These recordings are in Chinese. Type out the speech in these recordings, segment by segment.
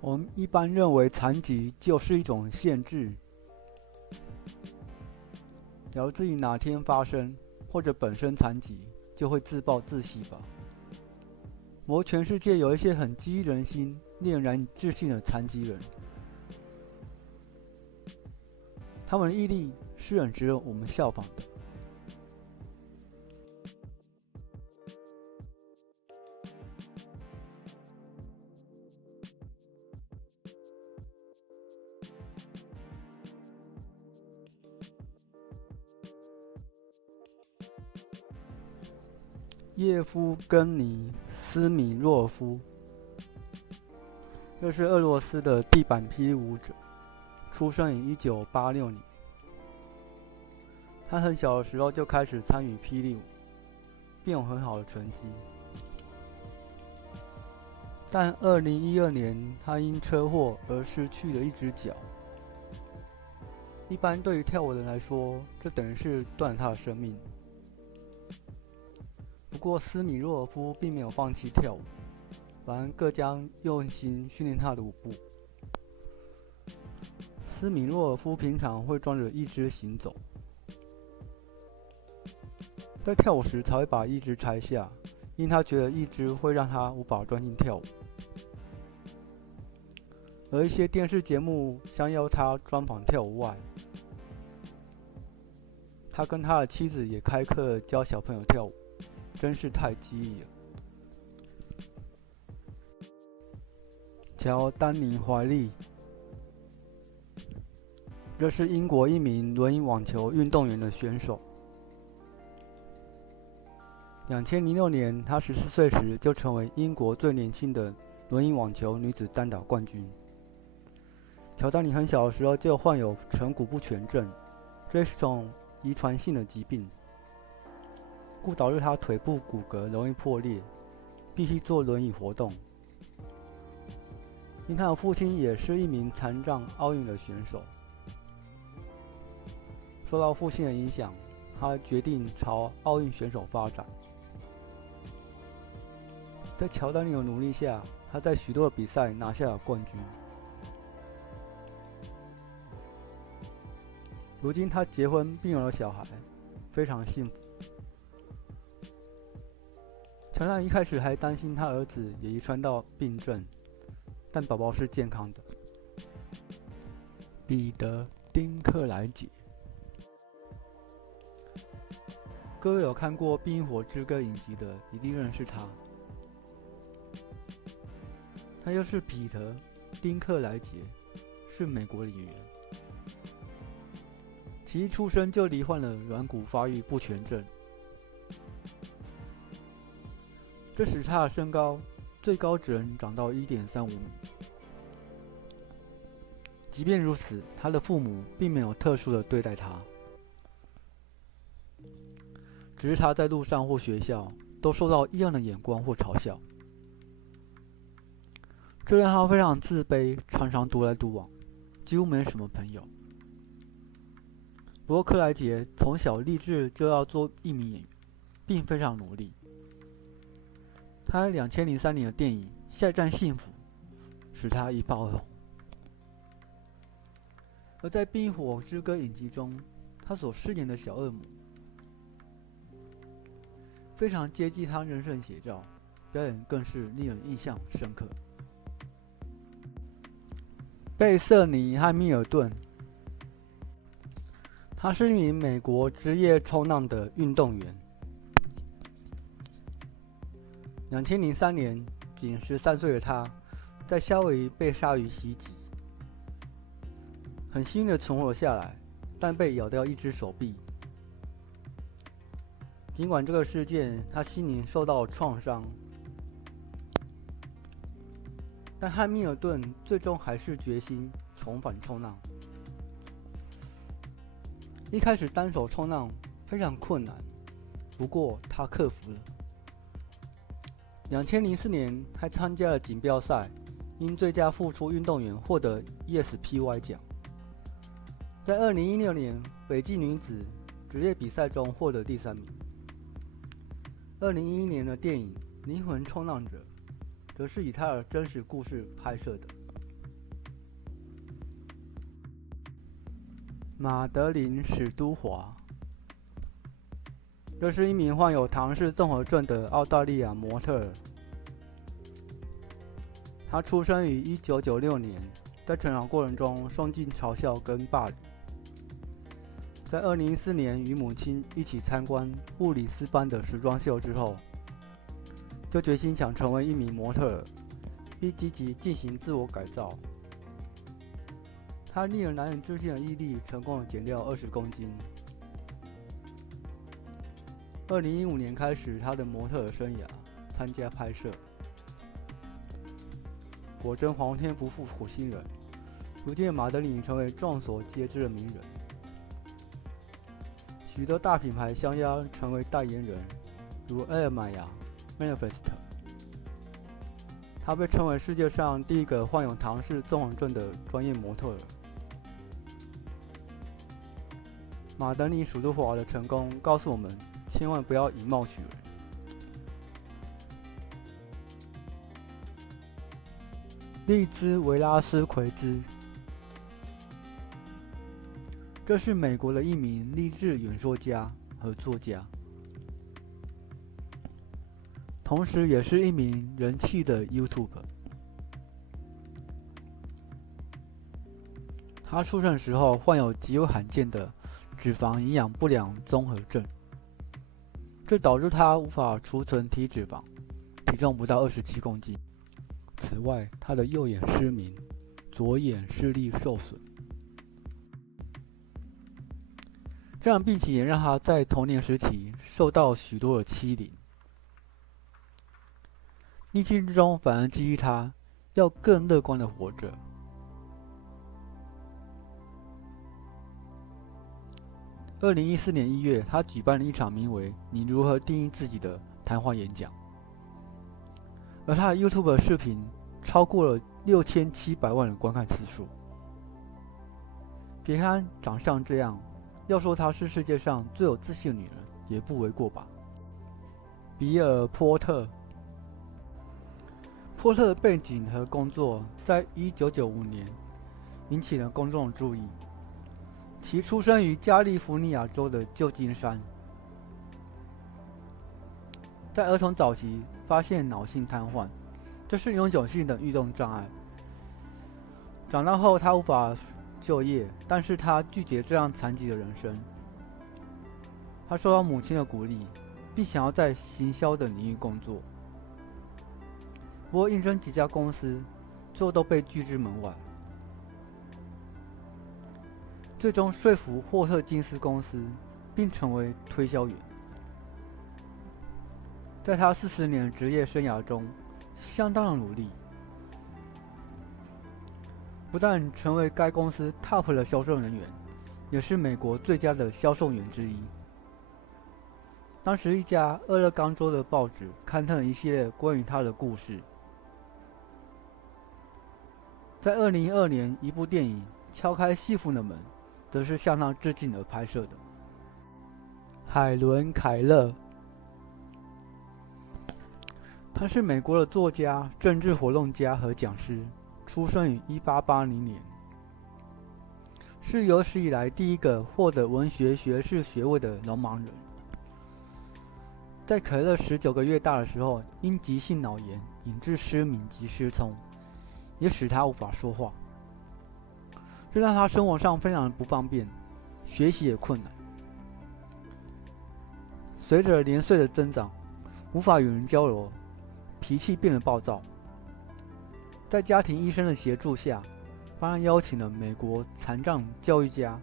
我们一般认为残疾就是一种限制，假如自己哪天发生或者本身残疾，就会自暴自弃吧。不过全世界有一些很激励人心、令人置信的残疾人，他们的毅力是很值得我们效仿的。叶夫根尼·斯米诺夫，这是俄罗斯的地板霹雳舞者，出生于1986年。他很小的时候就开始参与霹雳舞，并有很好的成绩。但2012年，他因车祸而失去了一只脚。一般对于跳舞的人来说，这等于是断了他的生命。不过斯米诺夫并没有放弃跳舞，反而更加用心训练他的舞步。斯米诺夫平常会装着义肢行走，在跳舞时才会把义肢拆下，因他觉得义肢会让他无法专心跳舞。而一些电视节目相邀他专访跳舞外，他跟他的妻子也开课教小朋友跳舞，真是太激励了。乔丹尼·怀利，这是英国一名轮椅网球运动员的选手。2006年，他14岁时就成为英国最年轻的轮椅网球女子单打冠军。乔丹尼很小的时候就患有成骨不全症，这是种遗传性的疾病，故导致他腿部骨骼容易破裂，必须坐轮椅活动。因他的父亲也是一名残障奥运的选手，受到父亲的影响，他决定朝奥运选手发展。在乔丹尼的努力下，他在许多的比赛拿下了冠军。如今他结婚并有了小孩，非常幸福。乔丹一开始还担心他儿子也遗传到病症，但宝宝是健康的。彼得·丁克莱杰，各位有看过《冰与火之歌》影集的，一定认识他。他就是彼得·丁克莱杰，是美国的演员。其一出生就罹患了软骨发育不全症，这使他的身高最高只能长到1.35米。即便如此，他的父母并没有特殊的对待他，只是他在路上或学校都受到异样的眼光或嘲笑，这让他非常自卑，常常独来独往，几乎没什么朋友。不过克莱杰从小立志就要做一名演员，并非常努力。他在2003年的电影《下一站幸福》使他一炮而红。而在《冰与火之歌》影集中，他所饰演的小恶魔非常接近他人生写照，表演更是令人印象深刻。贝瑟尼·汉密尔顿，他是一名美国职业冲浪的运动员。2003年，仅13岁的他，在夏威夷被鲨鱼袭击，很幸运的存活下来，但被咬掉一只手臂。尽管这个事件他心灵受到创伤，但汉密尔顿最终还是决心重返冲浪。一开始单手冲浪非常困难，不过他克服了。2004年还参加了锦标赛，因最佳复出运动员获得 ESPY 奖。在2016年北京女子职业比赛中获得第3名。2011年的电影《灵魂冲浪者》则是以他的真实故事拍摄的。马德琳·史都华，这是一名患有唐氏综合症的澳大利亚模特儿。她出生于1996年，在成长过程中受尽嘲笑跟霸凌。在2014年与母亲一起参观布里斯班的时装秀之后，就决心想成为一名模特儿，并积极进行自我改造。她令人难以置信的毅力，成功地减掉20公斤。2015年开始她的模特儿生涯，参加拍摄。果真皇天不负苦心人，如今马德琳成为众所皆知的名人，许多大品牌相邀成为代言人，如艾尔玛雅、Manifest。她被称为世界上第一个患有唐氏综合症的专业模特儿。马德琳·史都华的成功告诉我们，千万不要以貌取人。利兹·维拉斯奎兹，这是美国的一名励志演说家和作家，同时也是一名人气的 YouTuber。他出生时候患有极为罕见的脂肪营养不良综合症，这导致他无法储存体脂肪，体重不到27公斤。此外，他的右眼失明，左眼视力受损。这样病情也让他在童年时期受到许多的欺凌。逆境之中，反而激励他要更乐观的活着。2014年1月，他举办了一场名为“你如何定义自己”的谈话演讲，而他的 YouTube 视频超过了6700万人观看次数。别看长相这样，要说她是世界上最有自信的女人，也不为过吧。比尔·波特，波特的背景和工作在1995年引起了公众的注意。其出生于加利福尼亚州的旧金山，在儿童早期发现脑性瘫痪，这是永久性的运动障碍。长大后他无法就业，但是他拒绝这样残疾的人生。他受到母亲的鼓励，并想要在行销的领域工作。不过应征几家公司，最后都被拒之门外。最终说服霍特金斯公司，并成为推销员。在他40年的职业生涯中，相当的努力，不但成为该公司 TOP 的销售人员，也是美国最佳的销售员之一。当时一家俄勒冈州的报纸刊登了一系列关于他的故事。在2012年，一部电影《敲开幸福的门》则是向他致敬而拍摄的。海伦·凯勒，他是美国的作家、政治活动家和讲师，出生于1880年，是有史以来第一个获得文学学士学位的聋盲人。在凯勒19个月大的时候，因急性脑炎引致失明及失聪，也使他无法说话。这让他生活上非常的不方便，学习也困难。随着年岁的增长，无法与人交流，脾气变得暴躁。在家庭医生的协助下，帮他邀请了美国残障教育家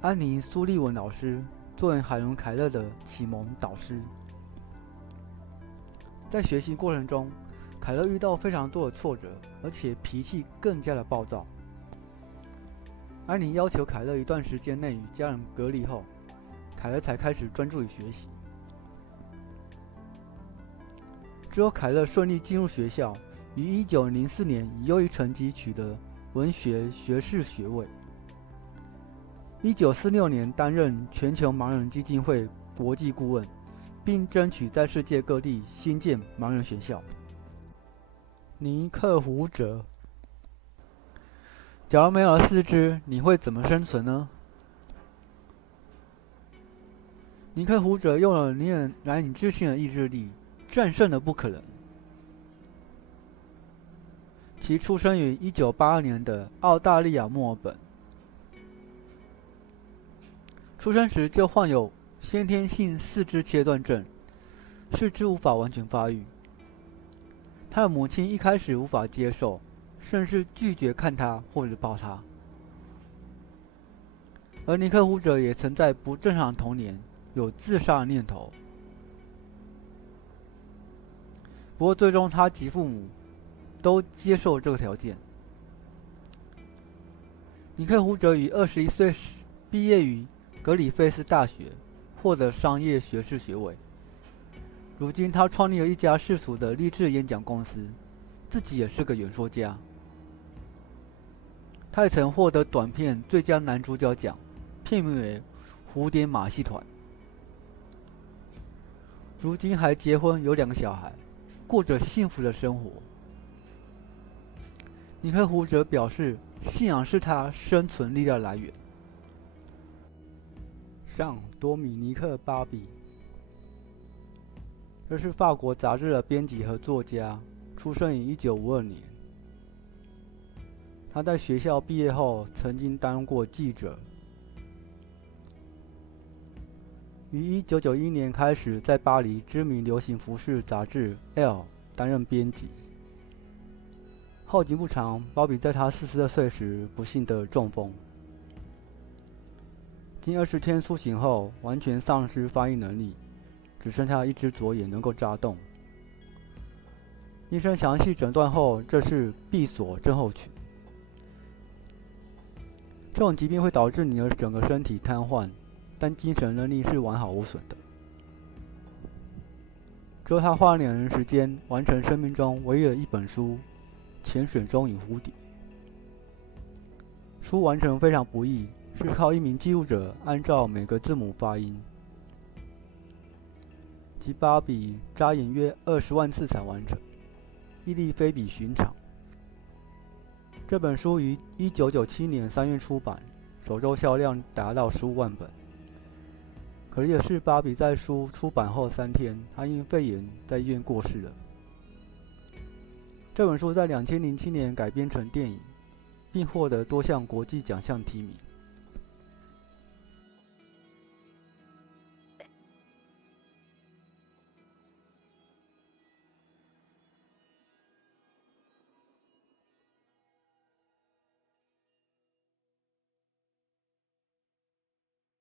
安妮·苏利文老师作为海伦·凯勒的启蒙导师。在学习过程中，凯勒遇到非常多的挫折，而且脾气更加的暴躁。安妮要求凯勒一段时间内与家人隔离后，凯勒才开始专注于学习。之后，凯勒顺利进入学校，于1904年以优异成绩取得文学学士学位。1946年担任全球盲人基金会国际顾问，并争取在世界各地新建盲人学校。尼克胡哲，假如没有了四肢，你会怎么生存呢？尼克胡哲用了令人难以置信的意志力，战胜了不可能。其出生于1982年的澳大利亚墨尔本，出生时就患有先天性四肢切断症，四肢无法完全发育。他的母亲一开始无法接受，甚至拒绝看他或者抱他。而尼克胡哲也曾在不正常的童年有自杀的念头，不过最终他及父母都接受这个条件。尼克胡哲于21岁时毕业于格里菲斯大学，获得商业学士学位。如今他创立了一家世俗的励志演讲公司，自己也是个演说家。他也曾获得短片最佳男主角奖，片名为《蝴蝶马戏团》。如今还结婚，有2个小孩，过着幸福的生活。尼克胡哲表示，信仰是他生存力量来源。上多米尼克·巴比，这是法国杂志的编辑和作家，出生于1952年。他在学校毕业后曾经担任过记者，于1991年开始在巴黎知名流行服饰杂志《Elle》担任编辑。好景不长，鲍比在他42岁时不幸得中风，经20天苏醒后，完全丧失发音能力，只剩下一只左眼能够眨动。医生详细诊断后，这是闭锁症候群。这种疾病会导致你的整个身体瘫痪，但精神能力是完好无损的。之后他花了2年时间完成生命中唯一的一本书《潜水钟与蝴蝶》。书完成非常不易，是靠一名记录者按照每个字母发音。及巴比眨眼约20万次才完成，毅力非比寻常。这本书于1997年3月出版，首周销量达到15万本。可惜的是，巴比在书出版后3天，他因肺炎在医院过世了。这本书在2007年改编成电影，并获得多项国际奖项提名。